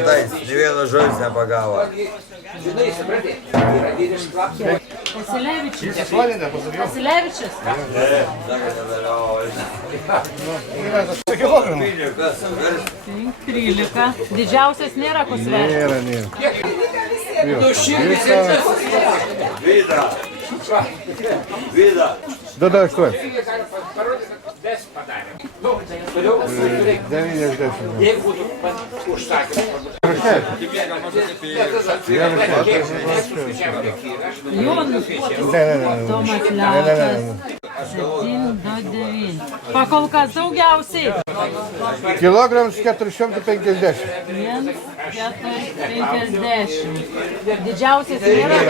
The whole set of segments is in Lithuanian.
metais, ne vieno žodžio nepagavo. Vasilevičius. Vasilevičius. Kilogramų. 13. Didžiausias nėra ko sverti. Vida. Vida. Dada 8. 90. Jonas. Tomas Liaukas. 729. Pakol kas daugiausiai. Kilograms 450. 1,450. Didžiausias nėra.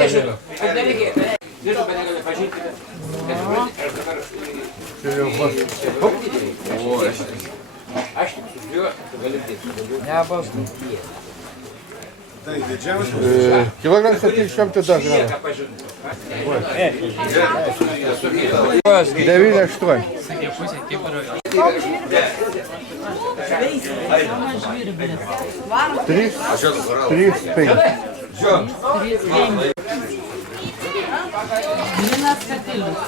Kilograms 700 gramų. 9,8. Tomas Žvirblis. 3,5. 3,5. Linas Katilius.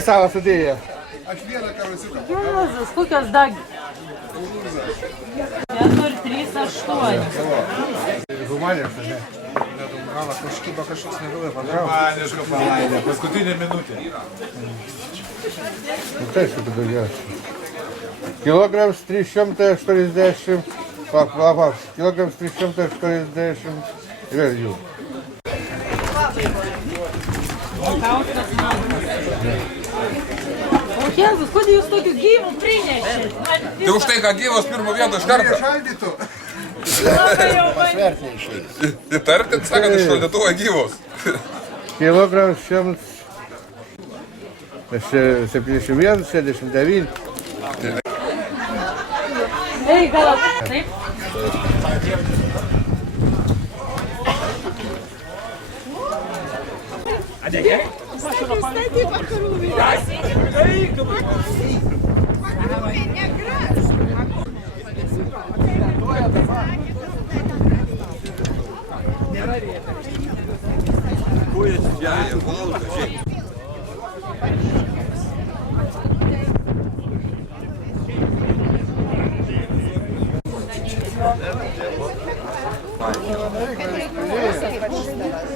Savo sudėję. Jėzus, kokios dagi. 4,38. Humanės, ne? Gal kažkaip kažkoks negalėjo patraukti. Paskutinė minutė. Tai šitų daugiausiai. Kilograms 380. Kilograms 380. Ir jų. Kaustas Mantas. O Jėzus, kodėl jūs tokių gyvų prinešėt? Tai už tai, kad gyvos pirmo vietą iš karto. Šaldytų. Įtarkit, sakant, iš šaldytuvo gyvos. Kilograms 71, 69. Ei, gal taip?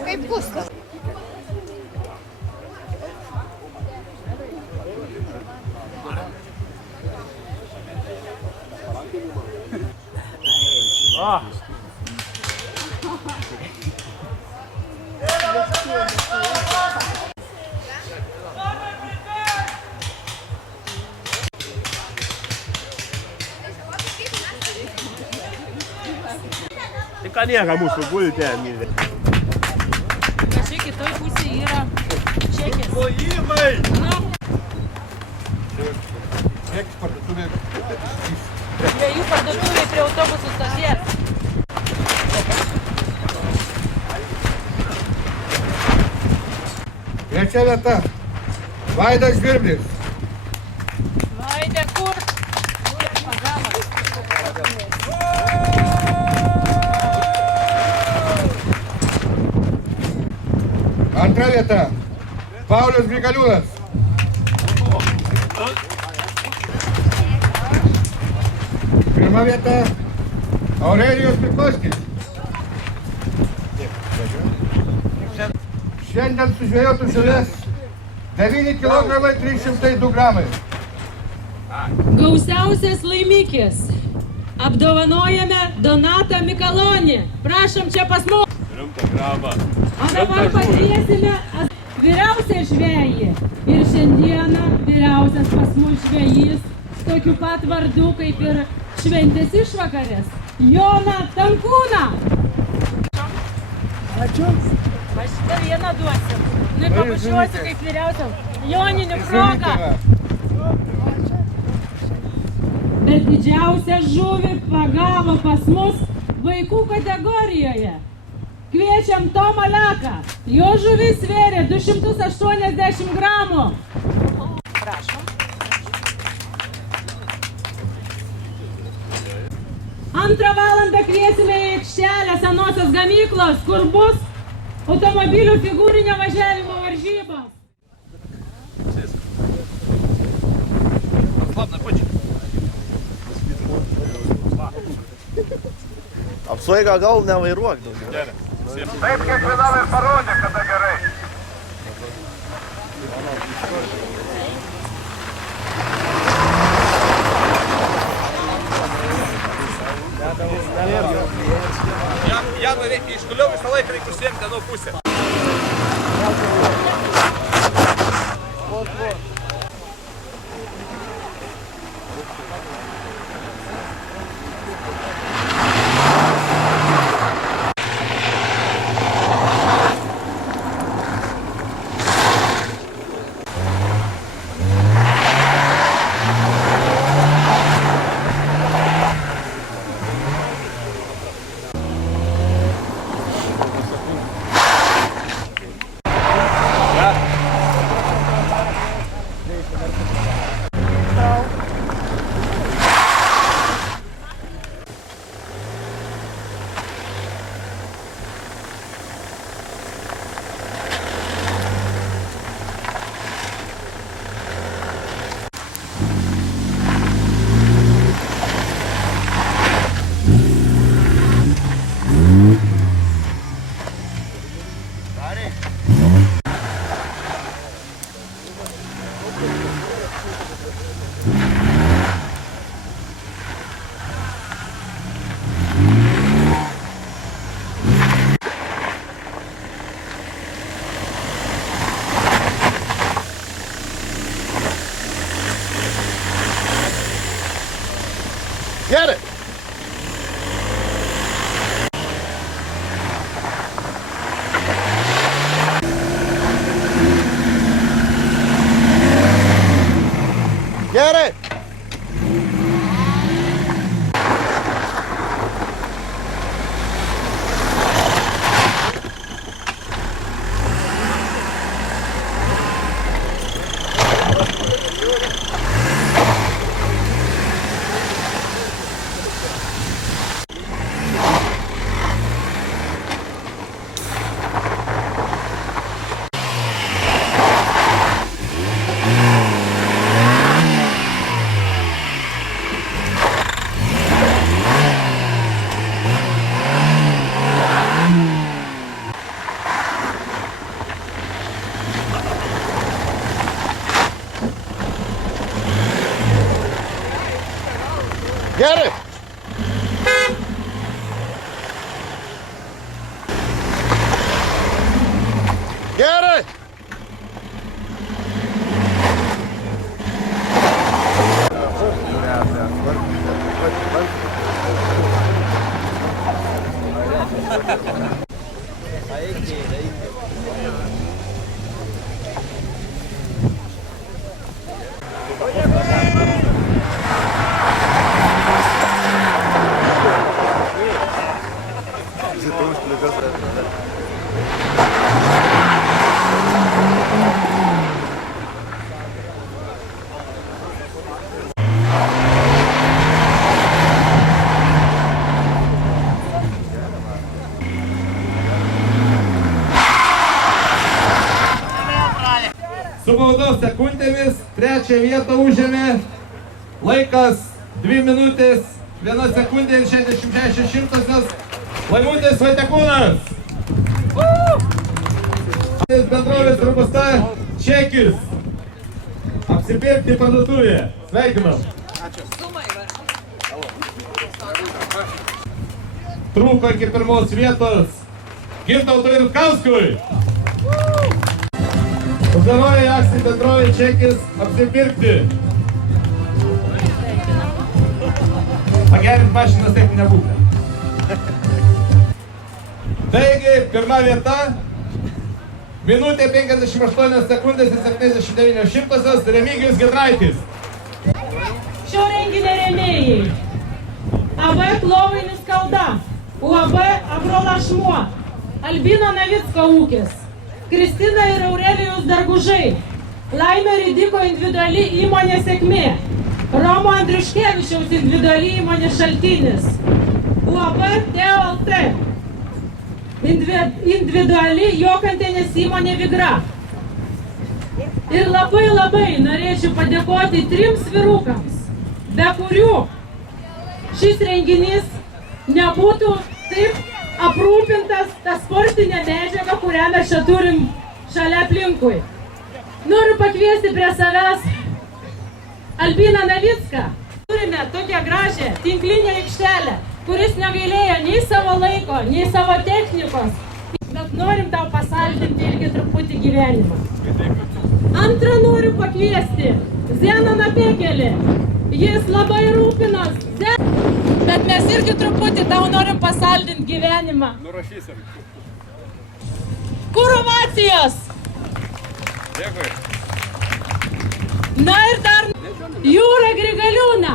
Kaip kustas. Tai ką nieka mūsų gultė, mylė. Čia kitoj pusėje yra čekis. Plojimai! Čekis parduotuvė. Jų parduotuvė prie autobusų stoties. Trečia vieta. Vaidas Žvirblis. Vaidė, kur? Antra vieta. Paulius Grigaliūnas. Pirma vieta. Aurelijus Mikoskis. Šiandien sužvėjotų žuvis 9 kg 302 gramai. Gausiausias laimikis. Apdovanojame Donatą Mikalonį. Prašom čia pas mus. Rimta graba. O dabar pakviesime vyriausią žvejį. Ir šiandieną vyriausias pas mus žvejys, tokiu pat vardu kaip ir šventės išvakarės, Joną Tankūną. Ačiū. Aš šitą vieną duosiu. Nu, pabučiuosiu kaip vyriausiam joninių progą. Bet didžiausią žuvį pagavo pas mus vaikų kategorijoje. Kviečiam Tomą Leką. Jo žuvis svėrė 280 gramų. Prašom. 2 valandą kviesime į aikštelę senosios gamyklos, kur bus automobilių figūrinio važiavimo varžybos. Apsvaiga gal nevairuok daugiau. Taip kiekvienam ir parodė, kada gerai. Ją iš toliau visą laiką reikia užsiimti nuo pusę. Get it! Get it! Get it! Get it! Su baudos sekundėmis 3 vietą užėmė laikas 2 minutės 1 sekundė ir 66 šimtosios Laimutis Vaitekūnas. Bendrovės Robusta Čekis. Apsipirkti parduotuvėje. Sveikinam. Trūko iki 1 vietos Gintautui Rutkauskui. Uždaroji akcijų bendrovė Čekis apsipirkti. Pagerint mašinas taip nebūtų. Taigi, 1 vieta, minutė 58 sekundės ir 79 šimtosios Remigijus Giedraitis. Šio renginio rėmėjai: AB Klovainis Kalda, UAB Agrolašmuo, Albino Navicko ūkis, Kristina ir Aurelijus Dargužai, Laimė Ridiko individuali įmonė Sėkmė, Romo Andriuškevičiaus individuali įmonė Šaltinis, UAB TLT. Individuali Jokantienės įmonė Vigra. Ir labai norėčiau padėkoti 3 vyrukams, be kurių šis renginys nebūtų taip aprūpintas tą sportinę medžiagą, kurią mes čia turim šalia aplinkui. Noriu pakviesti prie savęs Albiną Navicką. Turime tokią gražią tinklinę aikštelę, kuris negailėjo nei savo laiko, nei savo technikos, bet norim tau pasaldinti irgi truputį gyvenimą. Antrą noriu pakviesti Zenoną Pekelį. Jis labai rūpinos, bet mes irgi truputį tau norim pasaldinti gyvenimą. Nurašysim. Kur ovacijos? Dėkui. Na ir dar Jūra Grigaliūną,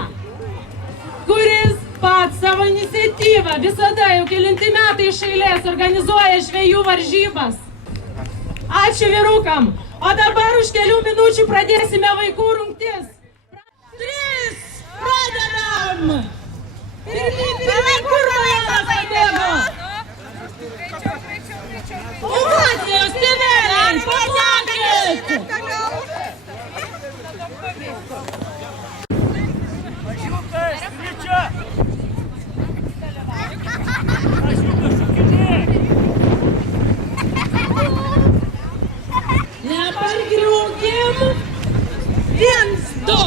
kuris pats savo iniciatyvą visada jau kelinti metai iš eilės organizuoja žvejų varžybas. Ačiū vyrukam. O dabar už kelių minučių pradėsime vaikų rungtis. 3, pradedam! Pirmyn, kur rajonas pabėgo? Ovacijos, tėveliai, paplakit! Nepargriūkim. 1, 2,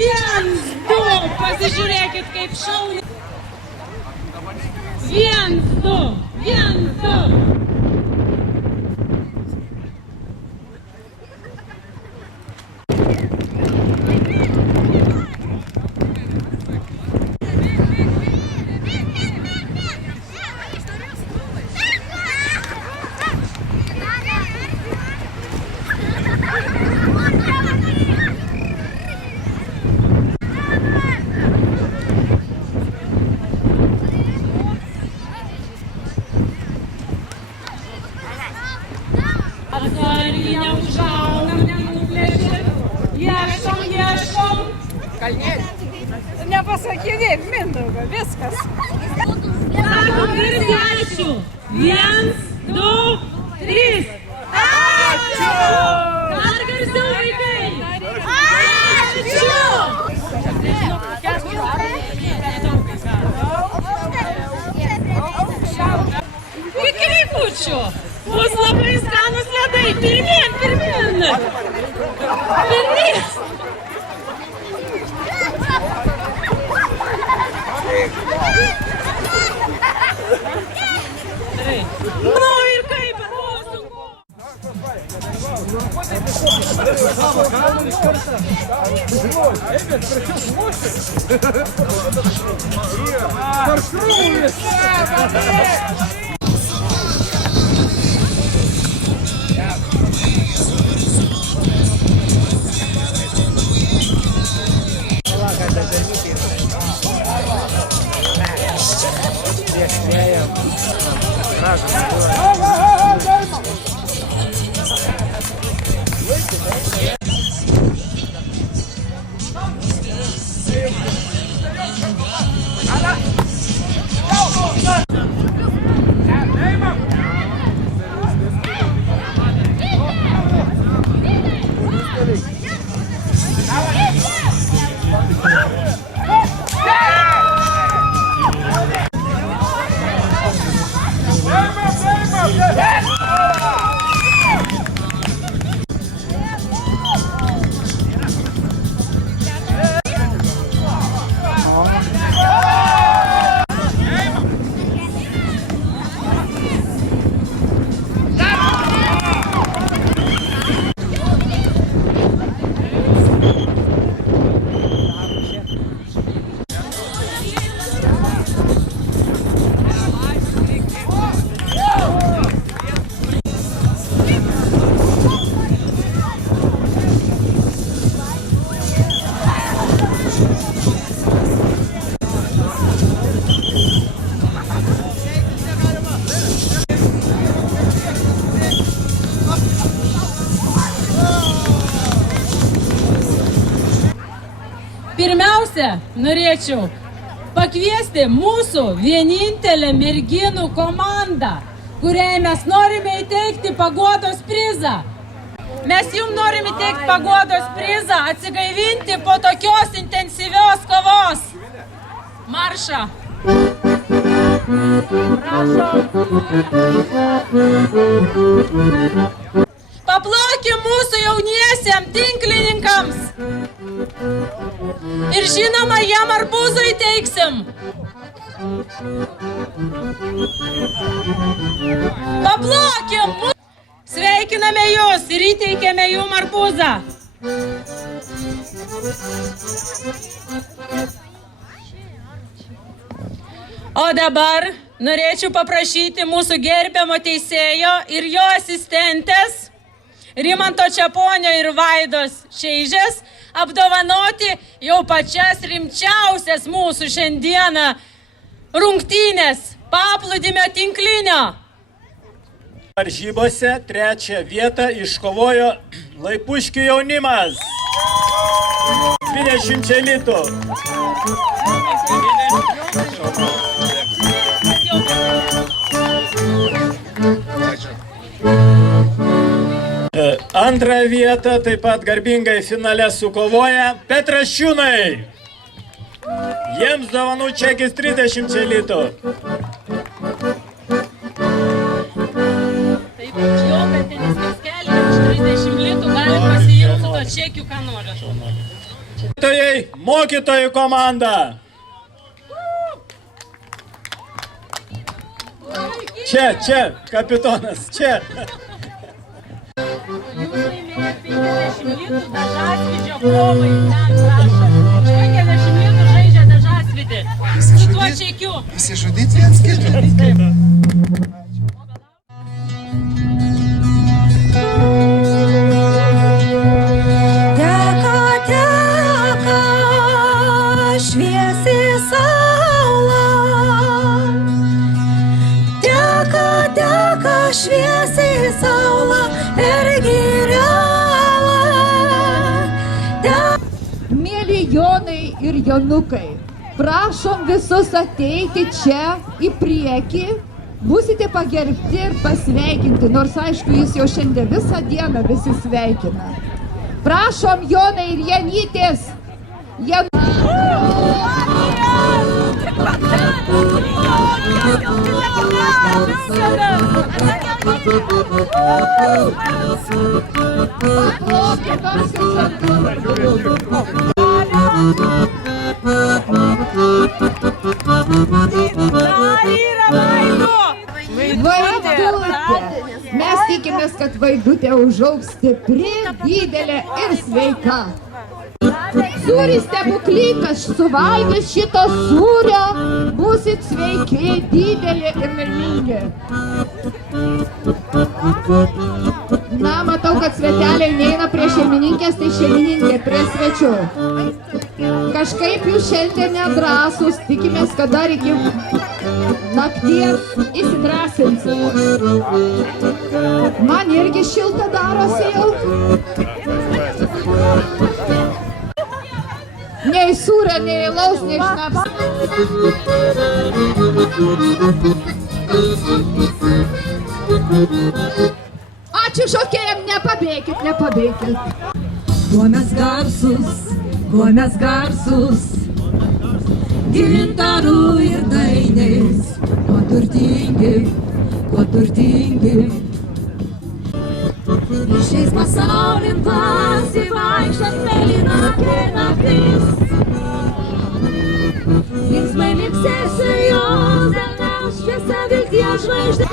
1, 2. Pasižiūrėkit, kaip šauniai. 1, 2, 1, 2. Nepasakyk, Mindaugo, viskas. Sakom irgi ačiū. 1, 2, 3. Ačiū! Dar garsiau vaikai. Ačiū! Iki vaikučių. Bus labai skanus ledai. Pirmyn, pirmyn. Pirmyn. Nu ir kaip buvo sunku. Pirmiausia, norėčiau pakviesti mūsų vienintelę merginų komandą, kuriai mes norime įteikti paguodos prizą. Mes jums norime įteikti paguodos prizą, atsigaivinti po tokios intensyvios kovos. Marša. Prašom. Paplokim mūsų jauniesiem tinklininkams. Ir žinoma, jam arbūzą įteiksim. Paplokim. Sveikiname jūs ir įteikėme jums arbūzą. O dabar norėčiau paprašyti mūsų gerbiamo teisėjo ir jo asistentės Rimanto Čeponio ir Vaidos Šeižės apdovanoti jau pačias rimčiausias mūsų šiandieną rungtynės paplūdimio tinklinio. Varžybose 3 vietą iškovojo Laipuškių jaunimas. 20 litų. Antrą vietą taip pat garbingai finale sukovoja Petrašiūnai. Jiems dovanų čekis 30 litų. Čekių, ką nori. Mokytojų komanda. Čia, kapitonas, čia. Jūs laimėjate 50 litų dažasvidžio kovai. Ten, prašom. 50 litų žaidžia dažasvidį. Su tuo čekiu. Įsižudyti viens kitą. Šviesiai saula ir giriala. Mėly Jonai ir Jonukai, prašom visus ateiti čia į priekį. Būsite pagerbti ir pasveikinti, nors aišku, jis jau šiandien visą dieną visi sveikina. Prašom Jonai ir Janytės. Mes tikimės, kad Vaidutė užaugs stipri, didelė ir sveika. Sūris stebuklingas, suvalgęs šito sūrio, būsit sveiki, dideli ir laimingi. Na, matau, kad sveteliai neina prie šeimininkės, tai šeimininkė prie svečių. Kažkaip jūs šiandien nedrąsūs, tikimės, kad dar iki nakties įsidrąsinsit. Man irgi šilta darosi jau. Nei sūrio, nei alaus, nei šnaps. Ačiū šokėjam, nepabėkit, nepabėkit. Kuo mes garsus, gintarų ir dainės, kuo turtingi. Šiais pasaulin pasivaikščiant mėlyna naktis. Linksmai liksėsi jos delnes, šviesa vilties žvaigždė.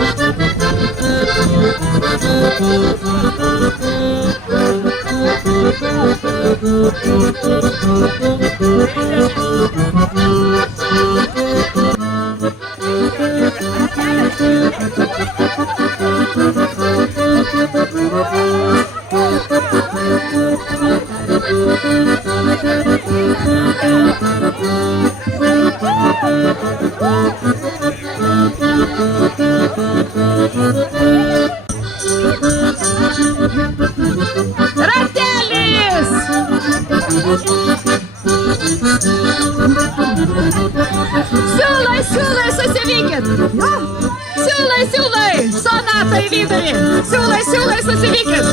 Ratelis! Siūlai, siūlai, sonatą į vidurį. Siūlai, siūlai, susivykit.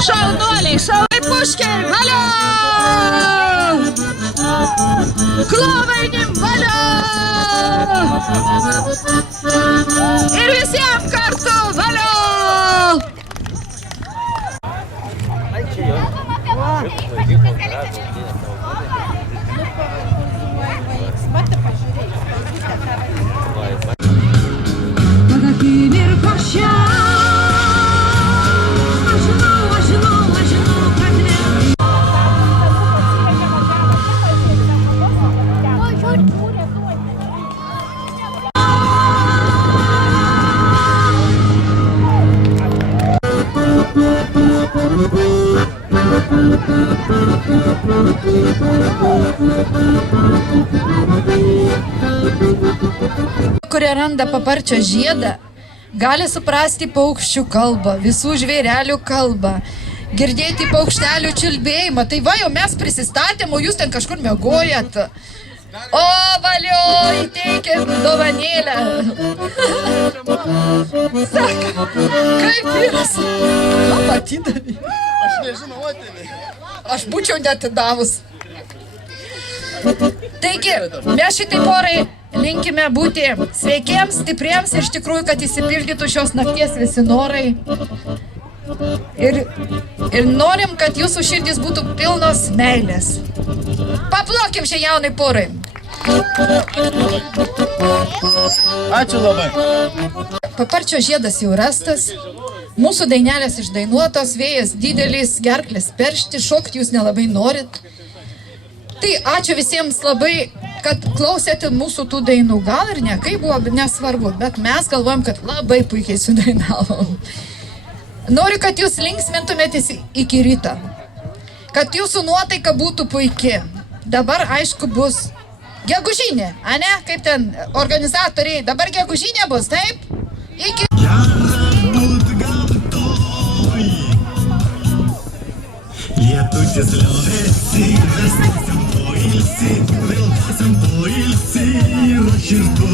Šaunuoliai, šaulai puškiai, valio! Klovainim, valio! Ir visiems kartu, valio! Kad akimirką šią aš žinau, kad ne. Kurie randa paparčio žiedą, gali suprasti paukščių kalbą, visų žvėrelių kalbą, girdėti paukštelių čiulbėjimą. Tai va, jau mes prisistatėm, o jūs ten kažkur miegojat. O, valio, įteikėm dovanėlę. Sako, kaip vyras? Ką matydami? Aš nežinau, atėmė. Aš būčiau netidavus. Taigi, mes šitai porai linkime būti sveikiems, stipriems ir iš tikrųjų, kad įsipildytų šios nakties visi norai. Ir norim, kad jūsų širdys būtų pilnos meilės. Paplokim šiai jaunai porai. Ačiū labai. Paparčio žiedas jau rastas, mūsų dainelės išdainuotos, vėjas didelis, gerklės peršti, šokti jūs nelabai norit. Tai ačiū visiems labai, kad klausėte mūsų tų dainų. Gal ir ne, kaip buvo, nesvarbu, bet mes galvojam, kad labai puikiai sudainavom. Noriu, kad jūs linksmintumėtės iki ryto, kad jūsų nuotaika būtų puiki. Dabar, aišku, bus gegužinė, ane? Kaip ten organizatoriai, dabar gegužinė bus, taip? Iki... Lietutis liovėsi, vesėsim poilsį, vėl tęsim poilsį ir širdų.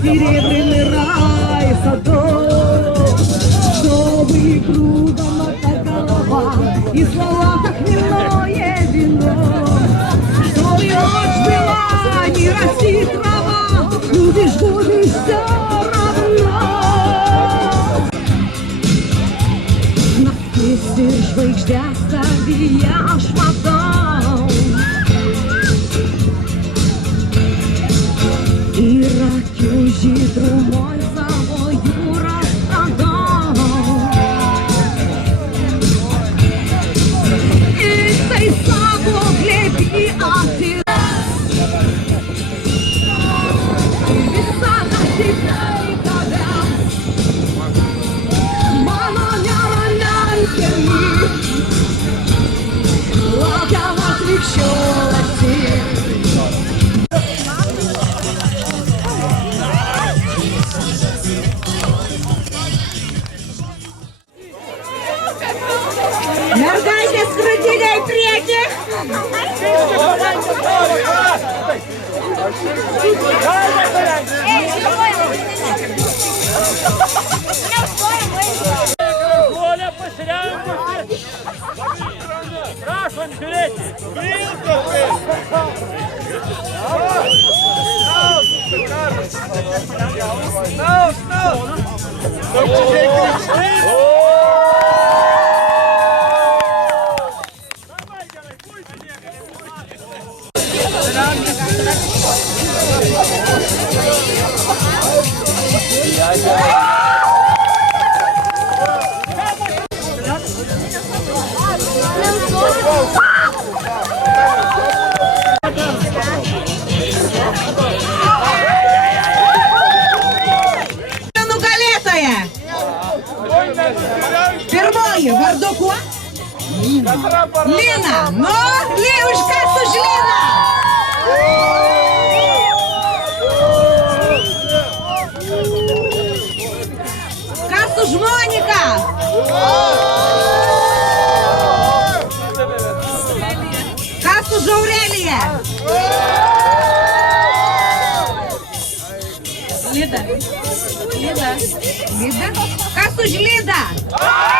Серебряный рай садов, чтобы кругом эта голова, и слова, как хмельное вино. Что и ночь была, не растит трава, будешь все равно. Naktis ir žvaigždės savyje aš matau. Ir akių žydrumoj savo jūrą radau. Jisai savo glėbį atira. Ir visą naktį tai tavęs mano neramiam kely. Laukiam atvirkščiau atsir. Mergaitės skradiniai į priekį. Žolė pasirengusi. Prašom žiūrėti. Nugalėtoja. Pirmoji, vardu kuo? Lina. Lina. Nu, už kas už Liną? Kas už Moniką? Kas už Aureliją? Lida. Lida. Lida? Kas už Lidą?